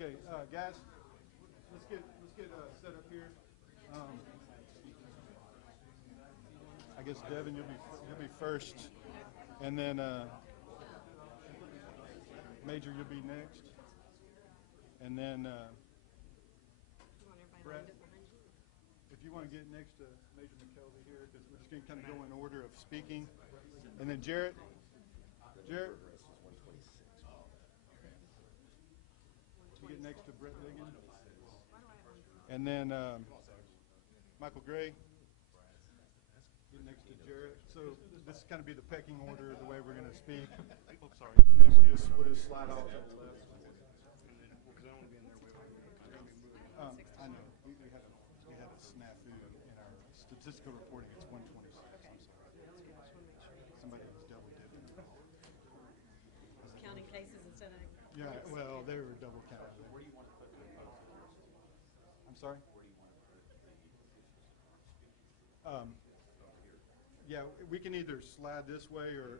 Okay, guys, let's get set up here. I guess Devin, you'll be first, and then Major, you'll be next, and then Brett, if you want to get next to Major McKelvey here, because we're just going to kind of go in order of speaking, and then Jarrett. You get next to Brett Ligon. And then Michael Gray. Get next to Jarrett. So this is kind of be the pecking order of the way we're going to speak. Oh, sorry. And then we'll just slide off to the left. And then, because I don't want to be in their way. They're going to be moving. I know. We had a snafu in our statistical reporting. It's 126. I'm sorry. Somebody was double dipping. Counting cases instead of... Yeah, well, they were double counting. Where do you want to put the posters? I'm sorry? Where do you want to put the yeah, we can either slide this way or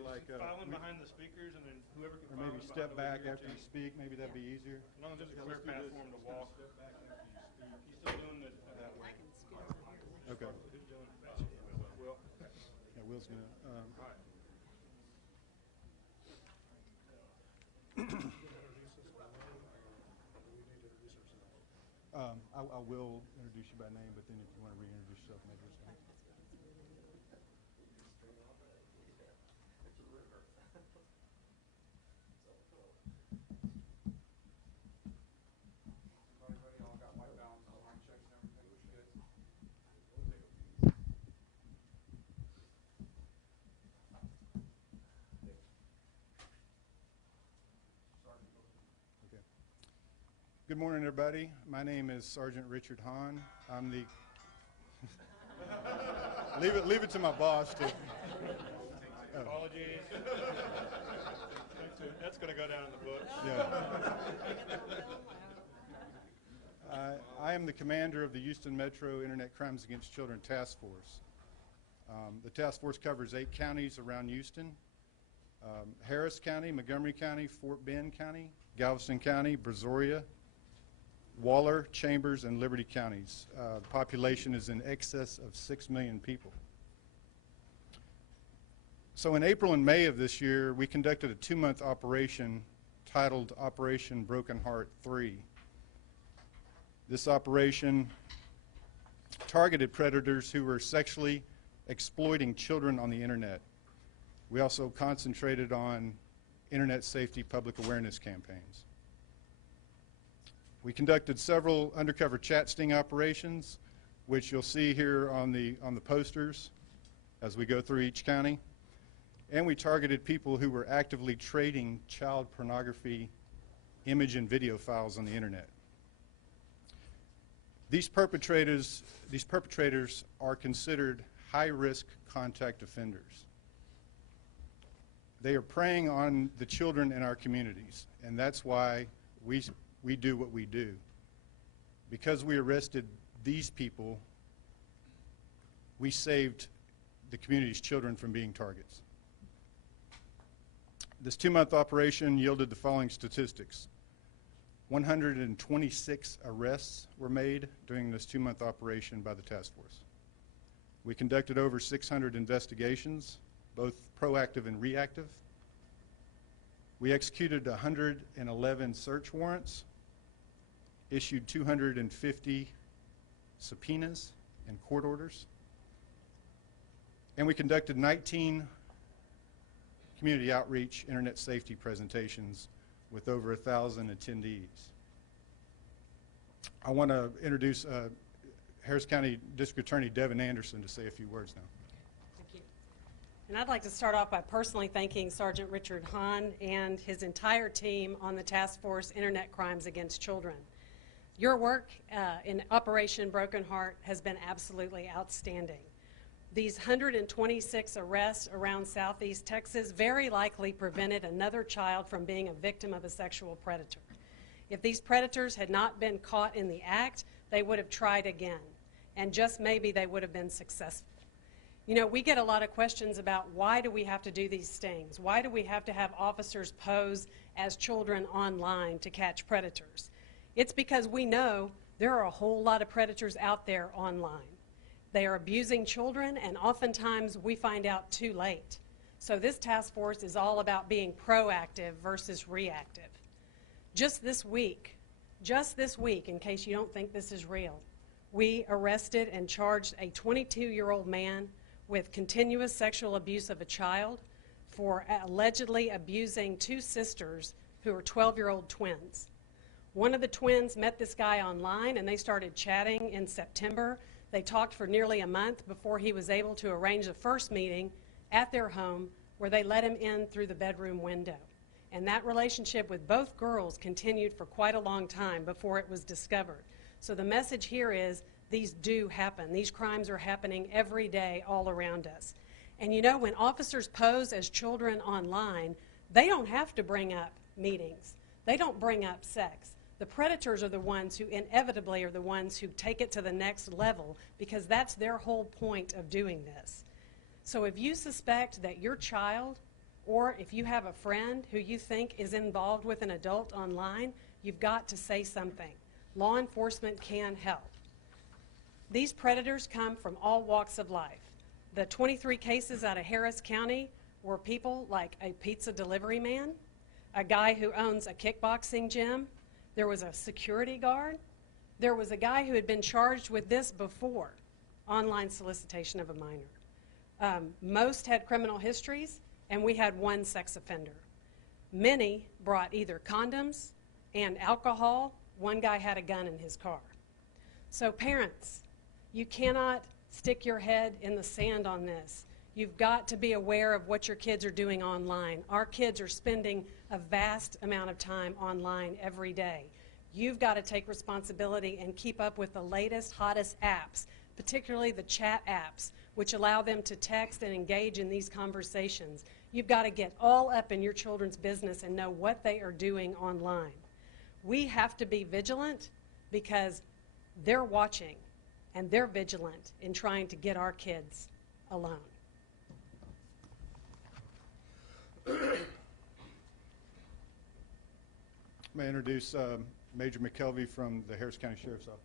like... file in behind the speakers, and then whoever can or file maybe in step behind back over after here, you speak. Maybe that'd be easier. As long as there's a Yeah, clear let's do path this. for him to Let's walk. step back after you speak. He's still doing it that way. I can scoot over here. Okay. Who's doing it? Will. Yeah, Will's gonna. All right. I will introduce you by name, but then if you want to reintroduce yourself, maybe it's fine. Everybody all got white balance, line checks and everything, we should. Okay. Good morning, everybody. My name is Sergeant Richard Hahn. I'm the. leave it to my boss to. Apologies. That's going to go down in the books. Yeah. I am the commander of the Houston Metro Internet Crimes Against Children Task Force. The task force covers 8 counties around Houston: Harris County, Montgomery County, Fort Bend County, Galveston County, Brazoria, Waller, Chambers, and Liberty counties. The population is in excess of 6 million people. So in April and May of this year, we conducted a 2-month operation titled Operation Broken Heart 3. This operation targeted predators who were sexually exploiting children on the internet. We also concentrated on internet safety public awareness campaigns. We conducted several undercover chat sting operations, which you'll see here on the posters as we go through each county. And we targeted people who were actively trading child pornography image and video files on the internet. These perpetrators are considered high-risk contact offenders. They are preying on the children in our communities, and that's why we do what we do. Because we arrested these people, we saved the community's children from being targets. This 2-month operation yielded the following statistics. 126 arrests were made during this 2-month operation by the task force. We conducted over 600 investigations, both proactive and reactive. We executed 111 search warrants, issued 250 subpoenas and court orders, and we conducted 19 community outreach internet safety presentations with over 1,000 attendees. I want to introduce Harris County District Attorney Devin Anderson to say a few words now. Thank you. And I'd like to start off by personally thanking Sergeant Richard Hahn and his entire team on the Task Force Internet Crimes Against Children. Your work in Operation Broken Heart has been absolutely outstanding. These 126 arrests around Southeast Texas very likely prevented another child from being a victim of a sexual predator. If these predators had not been caught in the act, they would have tried again, and just maybe they would have been successful. You know, we get a lot of questions about why do we have to do these stings? Why do we have to have officers pose as children online to catch predators? It's because we know there are a whole lot of predators out there online. They are abusing children, and oftentimes we find out too late. So this task force is all about being proactive versus reactive. Just this week, in case you don't think this is real, we arrested and charged a 22-year-old man with continuous sexual abuse of a child for allegedly abusing two sisters who are 12-year-old twins. One of the twins met this guy online, and they started chatting in September. They talked for nearly a month before he was able to arrange the first meeting at their home, where they let him in through the bedroom window. And that relationship with both girls continued for quite a long time before it was discovered. So the message here is these do happen. These crimes are happening every day all around us. And you know, when officers pose as children online, they don't have to bring up meetings. They don't bring up sex. The predators are the ones who inevitably are the ones who take it to the next level, because that's their whole point of doing this. So if you suspect that your child, or if you have a friend who you think is involved with an adult online, you've got to say something. Law enforcement can help. These predators come from all walks of life. The 23 cases out of Harris County were people like a pizza delivery man, a guy who owns a kickboxing gym. There was a security guard. There was a guy who had been charged with this before, online solicitation of a minor. Most had criminal histories, and we had one sex offender. Many brought either condoms and alcohol. One guy had a gun in his car. So parents, you cannot stick your head in the sand on this. You've got to be aware of what your kids are doing online. Our kids are spending a vast amount of time online every day. You've got to take responsibility and keep up with the latest, hottest apps, particularly the chat apps, which allow them to text and engage in these conversations. You've got to get all up in your children's business and know what they are doing online. We have to be vigilant because they're watching, and they're vigilant in trying to get our kids alone. May I introduce Major McKelvey from the Harris County Sheriff's Office.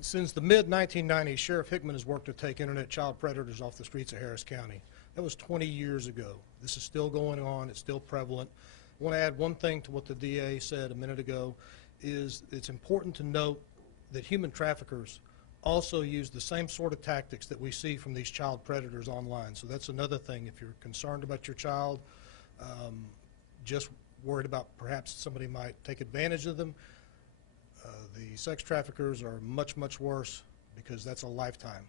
Since the mid-1990s, Sheriff Hickman has worked to take internet child predators off the streets of Harris County. That was 20 years ago. This is still going on. It's still prevalent. I want to add one thing to what the DA said a minute ago, is it's important to note that human traffickers also use the same sort of tactics that we see from these child predators online. So that's another thing. If you're concerned about your child, just worried about perhaps somebody might take advantage of them, the sex traffickers are much, much worse, because that's a lifetime.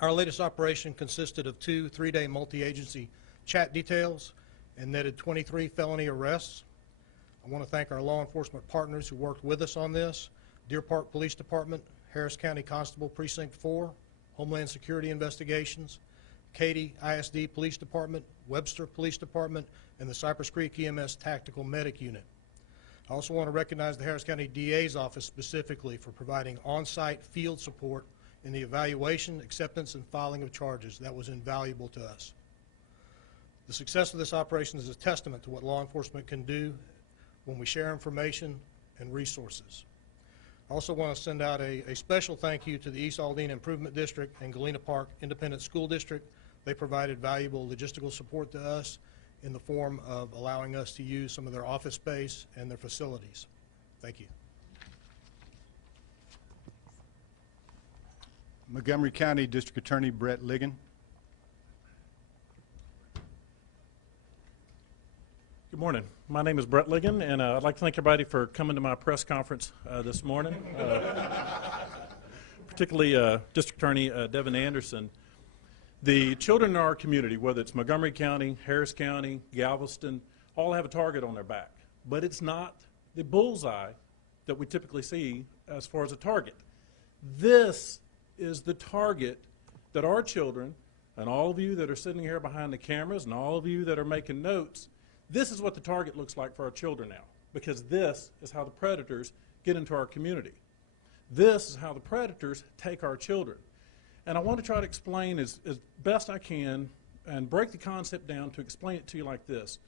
Our latest operation consisted of 2 3-day multi-agency chat details and netted 23 felony arrests. I want to thank our law enforcement partners who worked with us on this: Deer Park Police Department, Harris County Constable Precinct 4, Homeland Security Investigations, Katy ISD Police Department, Webster Police Department, and the Cypress Creek EMS Tactical Medic Unit. I also want to recognize the Harris County DA's office specifically for providing on-site field support in the evaluation, acceptance, and filing of charges. That was invaluable to us. The success of this operation is a testament to what law enforcement can do when we share information and resources. I also want to send out a special thank you to the East Aldine Improvement District and Galena Park Independent School District. They provided valuable logistical support to us in the form of allowing us to use some of their office space and their facilities. Thank you. Montgomery County District Attorney Brett Ligon. Good morning. My name is Brett Ligon, and I'd like to thank everybody for coming to my press conference this morning, particularly District Attorney Devin Anderson. The children in our community, whether it's Montgomery County, Harris County, Galveston, all have a target on their back. But it's not the bullseye that we typically see as far as a target. This is the target that our children, and all of you that are sitting here behind the cameras, and all of you that are making notes, this is what the target looks like for our children now, because this is how the predators get into our community. This is how the predators take our children. And I want to try to explain as best I can and break the concept down to explain it to you like this.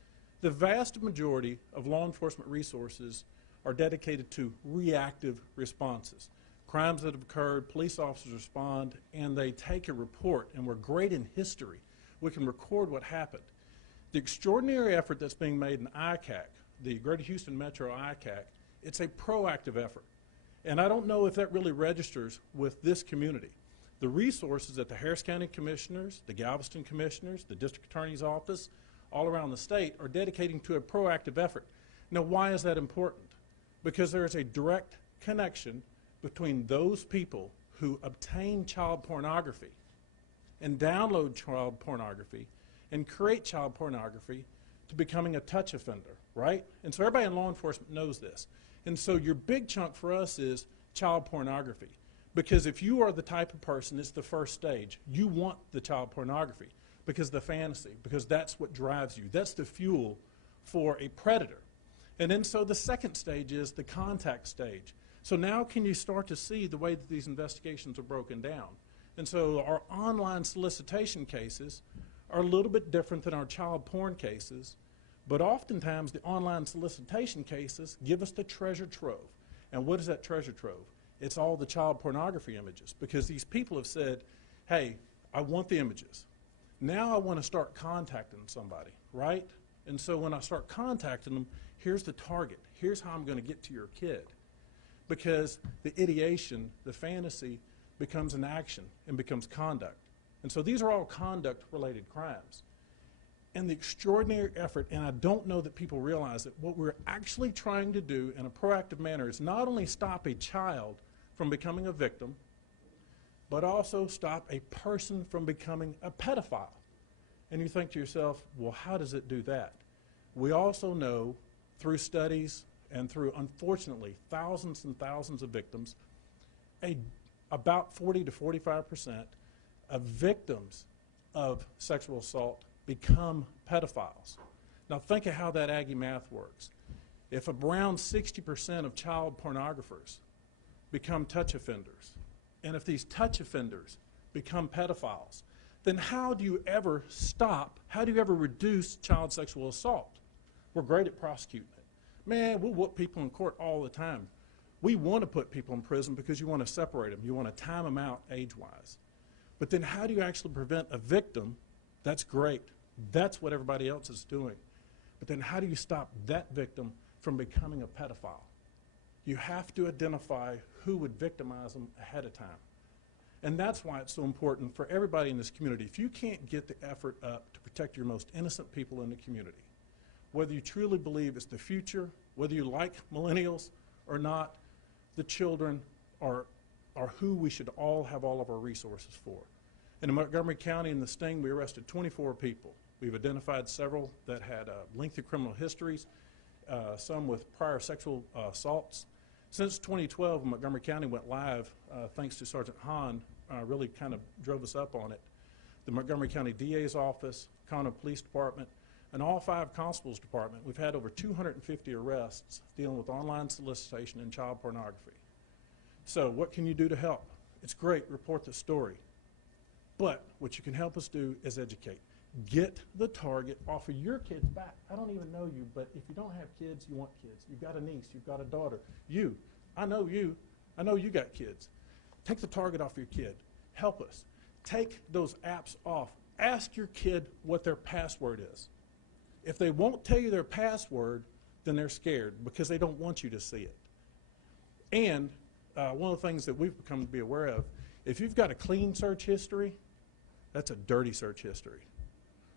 The vast majority of law enforcement resources are dedicated to reactive responses. Crimes that have occurred, police officers respond, and they take a report, and we're great in history. We can record what happened. The extraordinary effort that's being made in ICAC, the Greater Houston Metro ICAC, it's a proactive effort. And I don't know if that really registers with this community. The resources that the Harris County Commissioners, the Galveston Commissioners, the District Attorney's Office, all around the state are dedicating to a proactive effort. Now, why is that important? Because there is a direct connection between those people who obtain child pornography and download child pornography and create child pornography to becoming a touch offender, right? And so everybody in law enforcement knows this. And so your big chunk for us is child pornography. Because if you are the type of person, it's the first stage. You want the child pornography because the fantasy, because that's what drives you. That's the fuel for a predator. And then so the second stage is the contact stage. So now can you start to see the way that these investigations are broken down? And so our online solicitation cases are a little bit different than our child porn cases, but oftentimes the online solicitation cases give us the treasure trove. And what is that treasure trove? It's all the child pornography images, because these people have said, hey, I want the images. Now I want to start contacting somebody, right? And so when I start contacting them, here's the target. Here's how I'm going to get to your kid. Because the ideation, the fantasy, becomes an action and becomes conduct. And so these are all conduct-related crimes. And the extraordinary effort, and I don't know that people realize it, what we're actually trying to do in a proactive manner is not only stop a child from becoming a victim, but also stop a person from becoming a pedophile. And you think to yourself, well, how does it do that? We also know through studies and through, unfortunately, thousands and thousands of victims, about 40 to 45% of victims of sexual assault become pedophiles. Now think of how that Aggie math works. If around 60% of child pornographers become touch offenders, and if these touch offenders become pedophiles, then how do you ever stop, how do you ever reduce child sexual assault? We're great at prosecuting it. Man, we'll whoop people in court all the time. We want to put people in prison because you want to separate them. You want to time them out age-wise. But then how do you actually prevent a victim? That's great. That's what everybody else is doing. But then how do you stop that victim from becoming a pedophile? You have to identify who would victimize them ahead of time. And that's why it's so important for everybody in this community. If you can't get the effort up to protect your most innocent people in the community, whether you truly believe it's the future, whether you like millennials or not, the children are who we should all have all of our resources for. In Montgomery County in the sting, we arrested 24 people. We've identified several that had lengthy criminal histories, some with prior sexual assaults. Since 2012, when Montgomery County went live, thanks to Sergeant Hahn, really kind of drove us up on it. The Montgomery County DA's office, Conroe Police Department, and all 5 constables department, we've had over 250 arrests dealing with online solicitation and child pornography. So what can you do to help? It's great, report the story. But what you can help us do is educate. Get the target off of your kid's back. I don't even know you, but if you don't have kids, you want kids. You've got a niece, you've got a daughter. I know you got kids. Take the target off your kid. Help us. Take those apps off. Ask your kid what their password is. If they won't tell you their password, then they're scared because they don't want you to see it. And one of the things that we've become to be aware of, if you've got a clean search history, that's a dirty search history.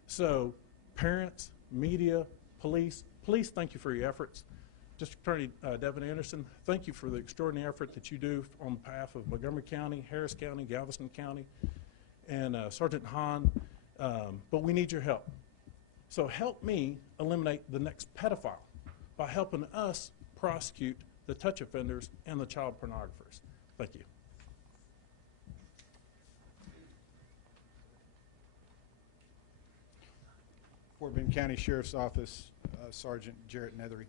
So parents, media, police, thank you for your efforts. District Attorney Devin Anderson, thank you for the extraordinary effort that you do on behalf of Montgomery County, Harris County, Galveston County, and Sergeant Hahn, but we need your help. So help me eliminate the next pedophile by helping us prosecute the touch offenders and the child pornographers. Thank you. Fort Bend County Sheriff's Office, Sergeant Jarrett Nethery.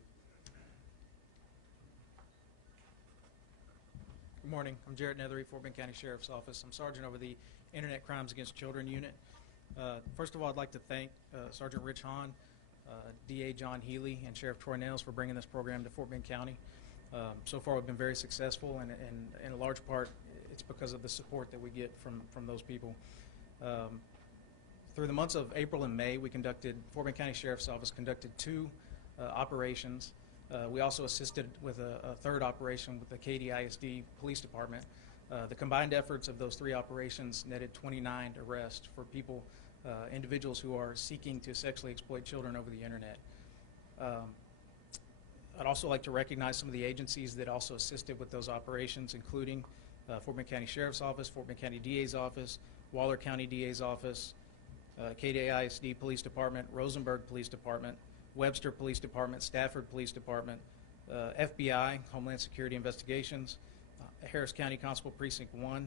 Good morning. I'm Jarrett Nethery, Fort Bend County Sheriff's Office. I'm Sergeant over the Internet Crimes Against Children Unit. First of all, I'd like to thank Sergeant Rich Hahn, DA John Healy, and Sheriff Troy Nails for bringing this program to Fort Bend County. So far, we've been very successful, and in a large part, it's because of the support that we get from those people. Through the months of April and May, Fort Bend County Sheriff's Office conducted 2 operations. We also assisted with a third operation with the Katy ISD Police Department. The combined efforts of those 3 operations netted 29 arrests for people, individuals who are seeking to sexually exploit children over the internet. I'd also like to recognize some of the agencies that also assisted with those operations, including Fort Bend County Sheriff's Office, Fort Bend County DA's Office, Waller County DA's Office, Katy ISD Police Department, Rosenberg Police Department, Webster Police Department, Stafford Police Department, FBI, Homeland Security Investigations, Harris County Constable Precinct 1,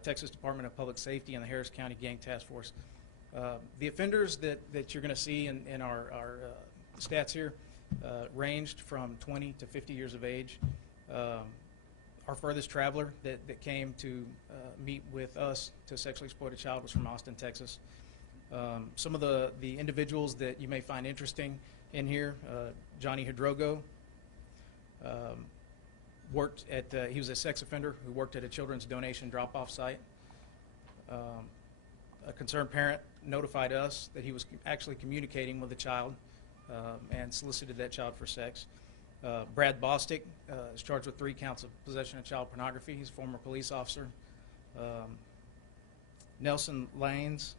Texas Department of Public Safety, and the Harris County Gang Task Force. The offenders that you're going to see in our stats here ranged from 20 to 50 years of age. Our furthest traveler that came to meet with us to sexually exploit a child was from Austin, Texas. Some of the individuals that you may find interesting in here, Johnny Hidrogo, he was a sex offender who worked at a children's donation drop-off site. A concerned parent notified us that he was actually communicating with a child and solicited that child for sex. Brad Bostick is charged with 3 counts of possession of child pornography. He's a former police officer. Nelson Lanes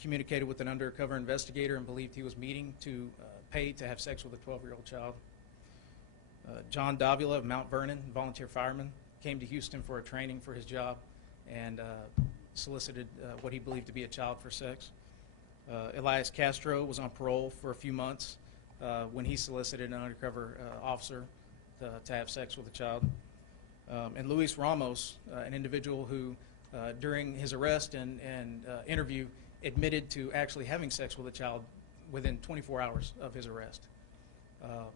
communicated with an undercover investigator and believed he was meeting to pay to have sex with a 12-year-old child. John Davila of Mount Vernon, volunteer fireman, came to Houston for a training for his job and solicited what he believed to be a child for sex. Elias Castro was on parole for a few months when he solicited an undercover officer to have sex with a child. And Luis Ramos, an individual who during his arrest and interview admitted to actually having sex with a child within 24 hours of his arrest.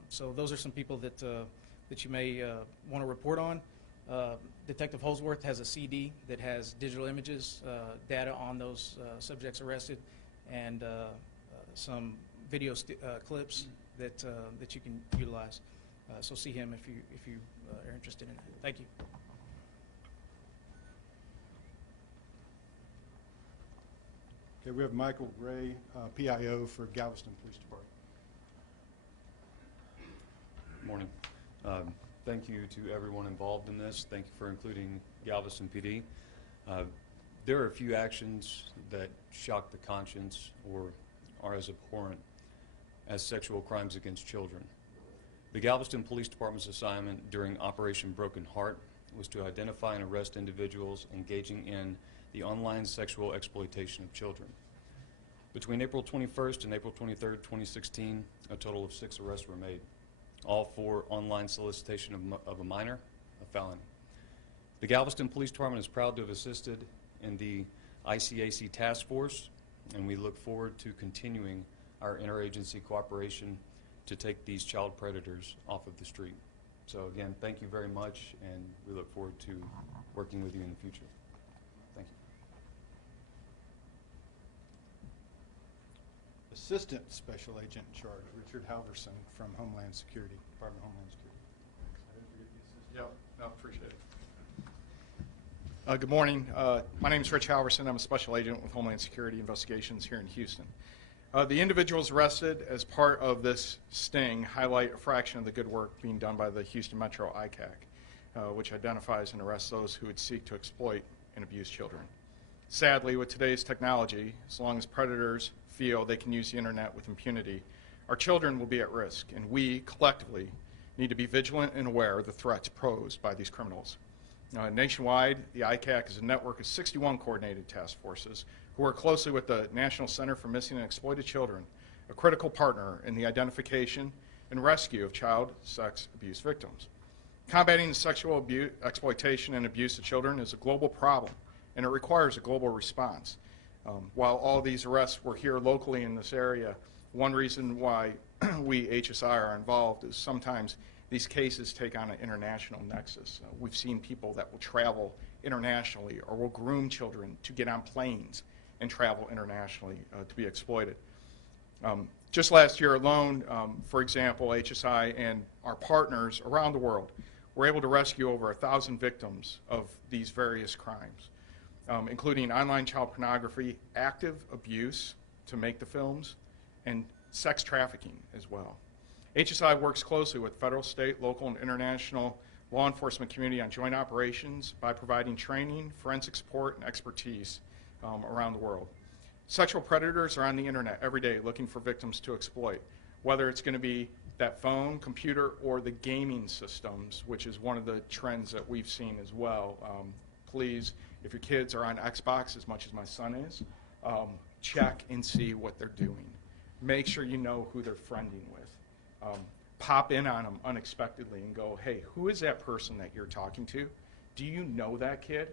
So those are some people that you may want to report on. Detective Holsworth has a CD that has digital images, data on those subjects arrested, and some video clips that you can utilize. So see him if you are interested in that. Thank you. Okay, we have Michael Gray, PIO for Galveston Police Department. Morning. Thank you to everyone involved in this. Thank you for including Galveston PD. There are a few actions that shock the conscience or are as abhorrent as sexual crimes against children. The Galveston Police Department's assignment during Operation Broken Heart was to identify and arrest individuals engaging in the online sexual exploitation of children. Between April 21st and April 23rd, 2016, a total of 6 arrests were made, all for online solicitation of a minor, a felony. The Galveston Police Department is proud to have assisted in the ICAC task force, and we look forward to continuing our interagency cooperation to take these child predators off of the street. So again, thank you very much, and we look forward to working with you in the future. Thank you. Assistant Special Agent in Charge, Richard Halverson from Homeland Security, Department of Homeland Security. I didn't forget the assistant. Yeah, no, appreciate it. Good morning. My name is Rich Halverson. I'm a special agent with Homeland Security Investigations here in Houston. The individuals arrested as part of this sting highlight a fraction of the good work being done by the Houston Metro ICAC, which identifies and arrests those who would seek to exploit and abuse children. Sadly, with today's technology, as long as predators feel they can use the internet with impunity, our children will be at risk, and we collectively need to be vigilant and aware of the threats posed by these criminals. Nationwide, the ICAC is a network of 61 coordinated task forces who work closely with the National Center for Missing and Exploited Children, a critical partner in the identification and rescue of child sex abuse victims. Combating sexual abuse, exploitation and abuse of children is a global problem, and it requires a global response. While all these arrests were here locally in this area, one reason why we, HSI, are involved is sometimes these cases take on an international nexus. We've seen people that will travel internationally or will groom children to get on planes and travel internationally to be exploited. Just last year alone, for example, HSI and our partners around the world were able to rescue over 1,000 victims of these various crimes, including online child pornography, active abuse to make the films, and sex trafficking as well. HSI works closely with federal, state, local, and international law enforcement community on joint operations by providing training, forensic support, and expertise around the world. Sexual predators are on the internet every day looking for victims to exploit, whether it's going to be that phone, computer, or the gaming systems, which is one of the trends that we've seen as well. Please, if your kids are on Xbox as much as my son is, check and see what they're doing. Make sure you know who they're friending with. Pop in on them unexpectedly and go, hey, who is that person that you're talking to? Do you know that kid?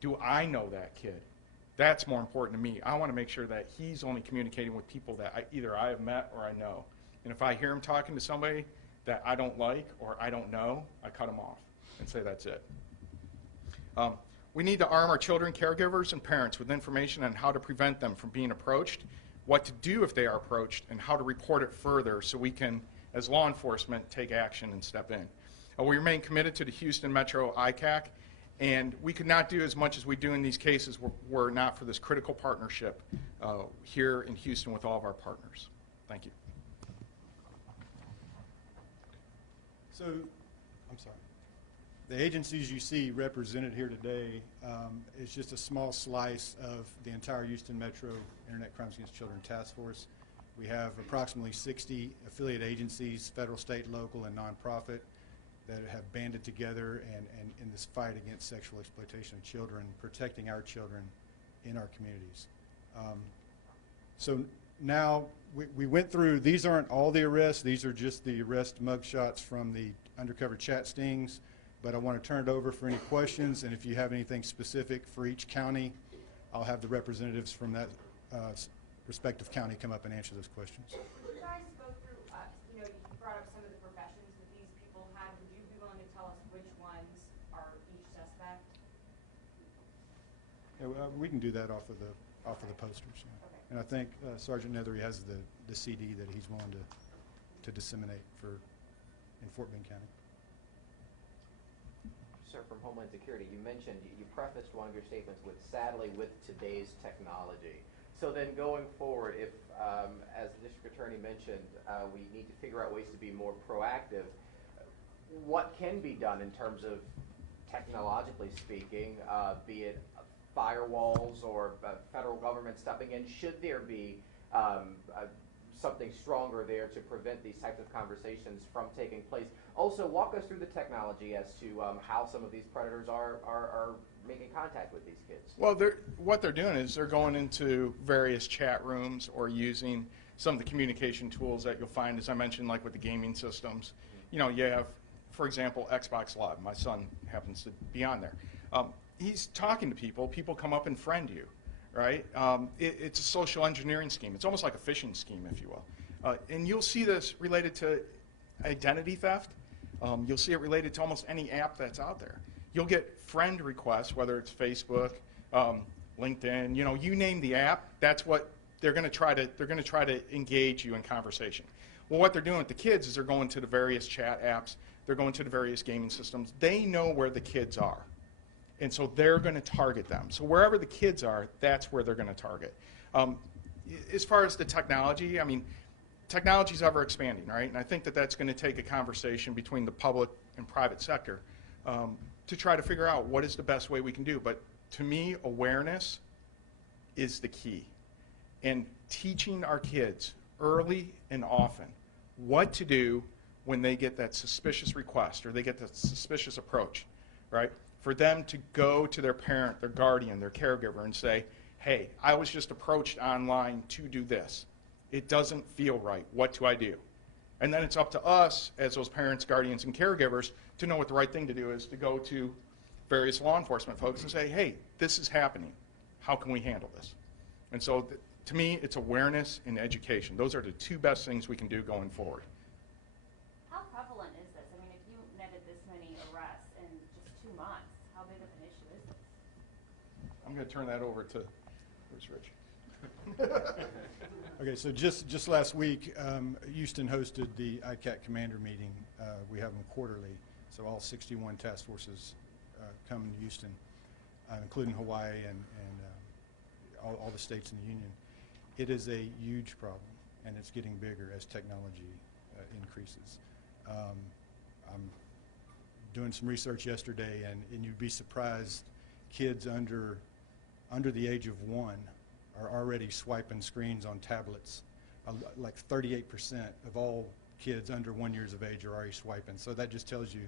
Do I know that kid? That's more important to me. I want to make sure that he's only communicating with people that either I have met or I know. And if I hear him talking to somebody that I don't like or I don't know, I cut him off and say that's it. We need to arm our children, caregivers, and parents with information on how to prevent them from being approached, what to do if they are approached, and how to report it further so we can, as law enforcement, take action and step in. We remain committed to the Houston Metro ICAC, and we could not do as much as we do in these cases were not for this critical partnership here in Houston with all of our partners. Thank you. So, I'm sorry. The agencies you see represented here today is just a small slice of the entire Houston Metro Internet Crimes Against Children Task Force. We have approximately 60 affiliate agencies, federal, state, local, and nonprofit, that have banded together and in this fight against sexual exploitation of children, protecting our children in our communities. So now we went through, these aren't all the arrests, these are just the arrest mugshots from the undercover chat stings, but I want to turn it over for any questions, and if you have anything specific for each county, I'll have the representatives from that respective county come up and answer those questions. Would you guys go through, you brought up some of the professions that these people had. Would you be willing to tell us which ones are each suspect? Yeah, well, we can do that off of the posters. Yeah. Okay. And I think Sergeant Nethery has the CD that he's willing to disseminate in Fort Bend County. Sir, from Homeland Security, you mentioned, you prefaced one of your statements with, sadly, with today's technology. So then going forward, if, as the district attorney mentioned, we need to figure out ways to be more proactive, what can be done in terms of, technologically speaking, be it firewalls or federal government stepping in? Should there be something stronger there to prevent these types of conversations from taking place? Also, walk us through the technology as to how some of these predators are making contact with these kids. Well, what they're doing is they're going into various chat rooms or using some of the communication tools that you'll find, as I mentioned, like with the gaming systems. You know, you have, for example, Xbox Live. My son happens to be on there. He's talking to people. People come up and friend you, right? It's a social engineering scheme. It's almost like a phishing scheme, if you will. And you'll see this related to identity theft. You'll see it related to almost any app that's out there. You'll get friend requests, whether it's Facebook, LinkedIn, you name the app. That's what they're going to try to engage you in conversation. Well, what they're doing with the kids is they're going to the various chat apps. They're going to the various gaming systems. They know where the kids are, and so they're going to target them. So wherever the kids are, that's where they're going to target. As far as the technology, I mean, technology is ever expanding, right? And I think that that's going to take a conversation between the public and private sector to try to figure out what is the best way we can do. But to me, awareness is the key. And teaching our kids early and often what to do when they get that suspicious request or they get that suspicious approach, right? For them to go to their parent, their guardian, their caregiver and say, hey, I was just approached online to do this. It doesn't feel right. What do I do? And then it's up to us as those parents, guardians, and caregivers to know what the right thing to do is, to go to various law enforcement folks and say, hey, this is happening. How can we handle this? And so to me, it's awareness and education. Those are the two best things we can do going forward. How prevalent is this? I mean, going to turn that over to, where's Rich? Okay, so just last week, Houston hosted the ICAC commander meeting. We have them quarterly, so all 61 task forces come to Houston, including Hawaii and all the states in the union. It is a huge problem, and it's getting bigger as technology increases. I'm doing some research yesterday, and you'd be surprised, kids under the age of 1 are already swiping screens on tablets. Like 38% of all kids under 1 year of age are already swiping. So that just tells you,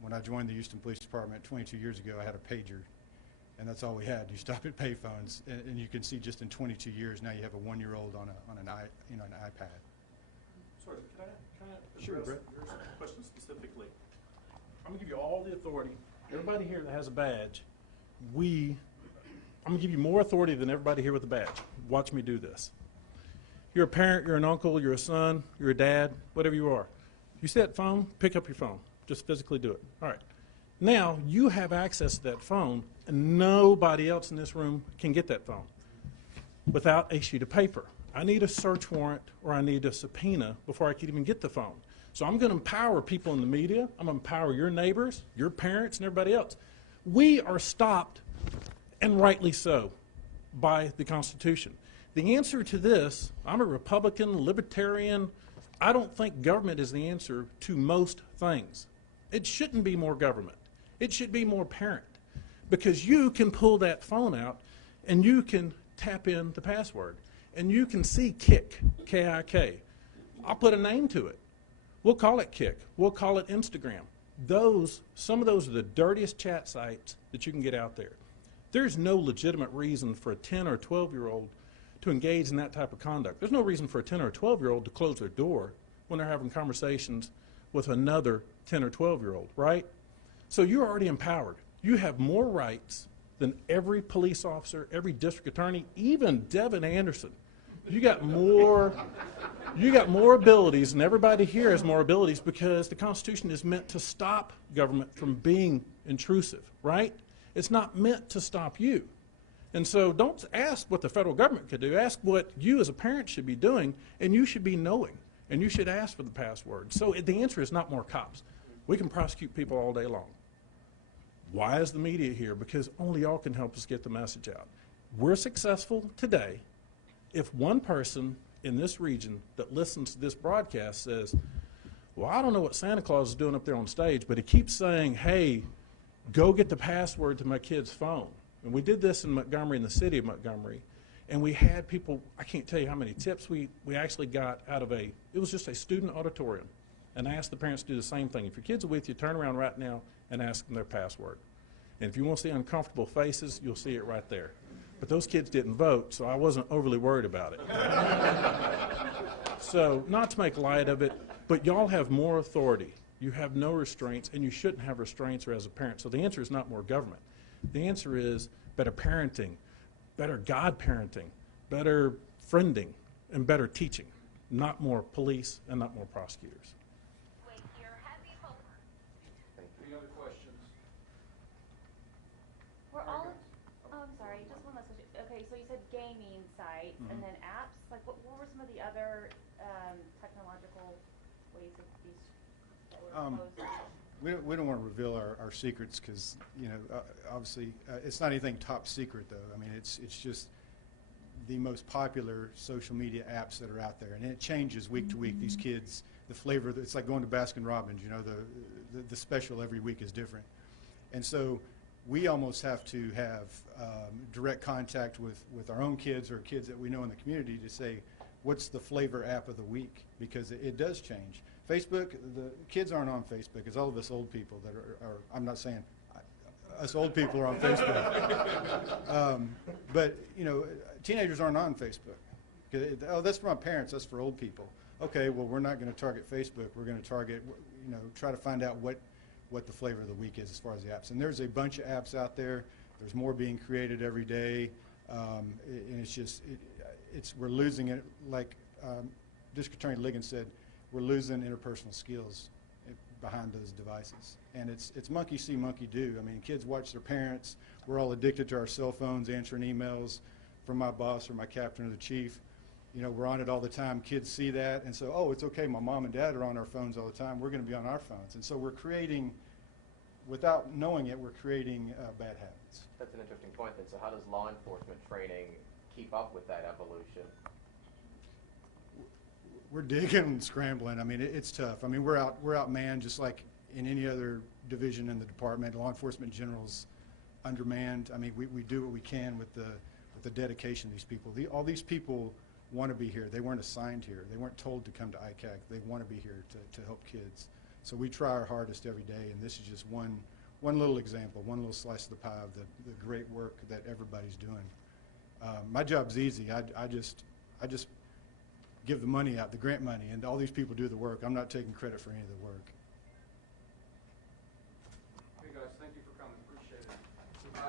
when I joined the Houston Police Department 22 years ago, I had a pager, and that's all we had. You stop at payphones, and you can see just in 22 years now you have a 1-year-old on an iPad. Sorry, can I Sure, address Brett. your question specifically? I'm going to give you all the authority. Everybody here that has a badge, I'm going to give you more authority than everybody here with a badge. Watch me do this. You're a parent, you're an uncle, you're a son, you're a dad, whatever you are. You see that phone? Pick up your phone. Just physically do it. All right. Now, you have access to that phone, and nobody else in this room can get that phone without a sheet of paper. I need a search warrant or I need a subpoena before I can even get the phone. So I'm going to empower people in the media. I'm going to empower your neighbors, your parents, and everybody else. We are stopped, and rightly so, by the Constitution. The answer to this, I'm a Republican, libertarian. I don't think government is the answer to most things. It shouldn't be more government. It should be more parent, because you can pull that phone out and you can tap in the password and you can see Kik, K-I-K. I'll put a name to it. We'll call it Kik. We'll call it Instagram. Some of those are the dirtiest chat sites that you can get out there. There's no legitimate reason for a 10 or 12-year-old to engage in that type of conduct. There's no reason for a 10 or 12-year-old to close their door when they're having conversations with another 10 or 12-year-old, right? So you're already empowered. You have more rights than every police officer, every district attorney, even Devin Anderson. You got more abilities, and everybody here has more abilities because the Constitution is meant to stop government from being intrusive, right? It's not meant to stop you. And so don't ask what the federal government could do. Ask what you as a parent should be doing, and you should be knowing, and you should ask for the password. So the answer is not more cops. We can prosecute people all day long. Why is the media here? Because only y'all can help us get the message out. We're successful today if one person in this region that listens to this broadcast says, well, I don't know what Santa Claus is doing up there on stage, but he keeps saying, hey, go get the password to my kid's phone. And we did this in Montgomery, in the city of Montgomery, and we had people, I can't tell you how many tips we actually got out of it was just a student auditorium. And I asked the parents to do the same thing. If your kids are with you, turn around right now and ask them their password. And if you want to see uncomfortable faces, you'll see it right there. But those kids didn't vote, so I wasn't overly worried about it. So, not to make light of it, but y'all have more authority. You have no restraints, and you shouldn't have restraints as a parent. So the answer is not more government. The answer is better parenting, better God-parenting, better friending, and better teaching, not more police and not more prosecutors. With your heavy homework. Any other questions? We're all, oh, I'm sorry, just one last question. Okay, so you said gaming sites and then apps. Like, what were some of the other technological ways that these that were proposed? We don't want to reveal our secrets because, obviously, it's not anything top secret, though. I mean, it's just the most popular social media apps that are out there. And it changes week to week. These kids, the flavor, it's like going to Baskin-Robbins, the special every week is different. And so we almost have to have direct contact with our own kids or kids that we know in the community to say, what's the flavor app of the week? Because it does change. Facebook, the kids aren't on Facebook. It's all of us old people that are I'm not saying us old people are on Facebook. But, teenagers aren't on Facebook. Oh, that's for my parents. That's for old people. Okay, well, we're not going to target Facebook. We're going to target, try to find out what the flavor of the week is as far as the apps. And there's a bunch of apps out there. There's more being created every day. And it's just, we're losing it. Like District Attorney Liggins said, we're losing interpersonal skills behind those devices. And it's monkey see, monkey do. I mean, kids watch their parents. We're all addicted to our cell phones, answering emails from my boss or my captain or the chief. You know, we're on it all the time. Kids see that and so, oh, it's okay, my mom and dad are on our phones all the time. We're going to be on our phones. And so we're creating, without knowing it, we're creating bad habits. That's an interesting point then. So how does law enforcement training keep up with that evolution? We're digging and scrambling. I mean, it's tough. I mean, we're outmanned just like in any other division in the department. Law enforcement in general is undermanned. I mean, we do what we can with the dedication of these people. All these people want to be here. They weren't assigned here. They weren't told to come to ICAC. They want to be here to help kids. So we try our hardest every day, and this is just one little example, one little slice of the pie of the great work that everybody's doing. My job's easy. I just give the money out, the grant money, and all these people do the work. I'm not taking credit for any of the work. Hey guys, thank you for coming, appreciate it.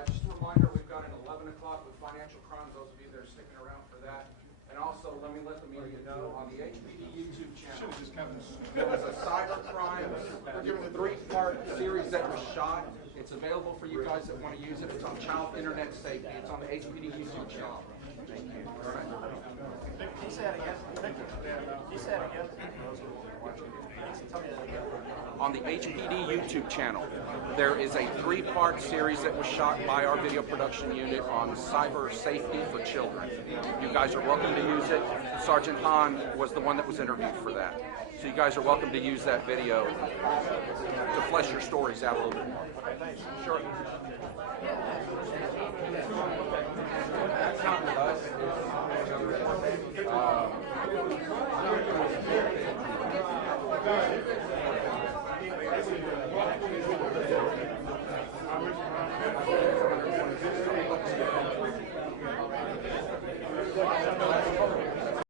Just a reminder, we've got an 11 o'clock with financial crimes, those of you that are sticking around for that. And also, let me let the media know, on the HPD YouTube channel, there was a cyber crime, 3-part series that was shot. It's available for you guys that want to use it. It's on child internet safety. It's on the HPD YouTube channel. Thank you. All right. Can you say that again? Thank you. Can you say that again? On the HPD YouTube channel, there is a 3-part series that was shot by our video production unit on cyber safety for children. You guys are welcome to use it. Sergeant Hahn was the one that was interviewed for that. So you guys are welcome to use that video to flesh your stories out a little bit more. Sure. That's not us.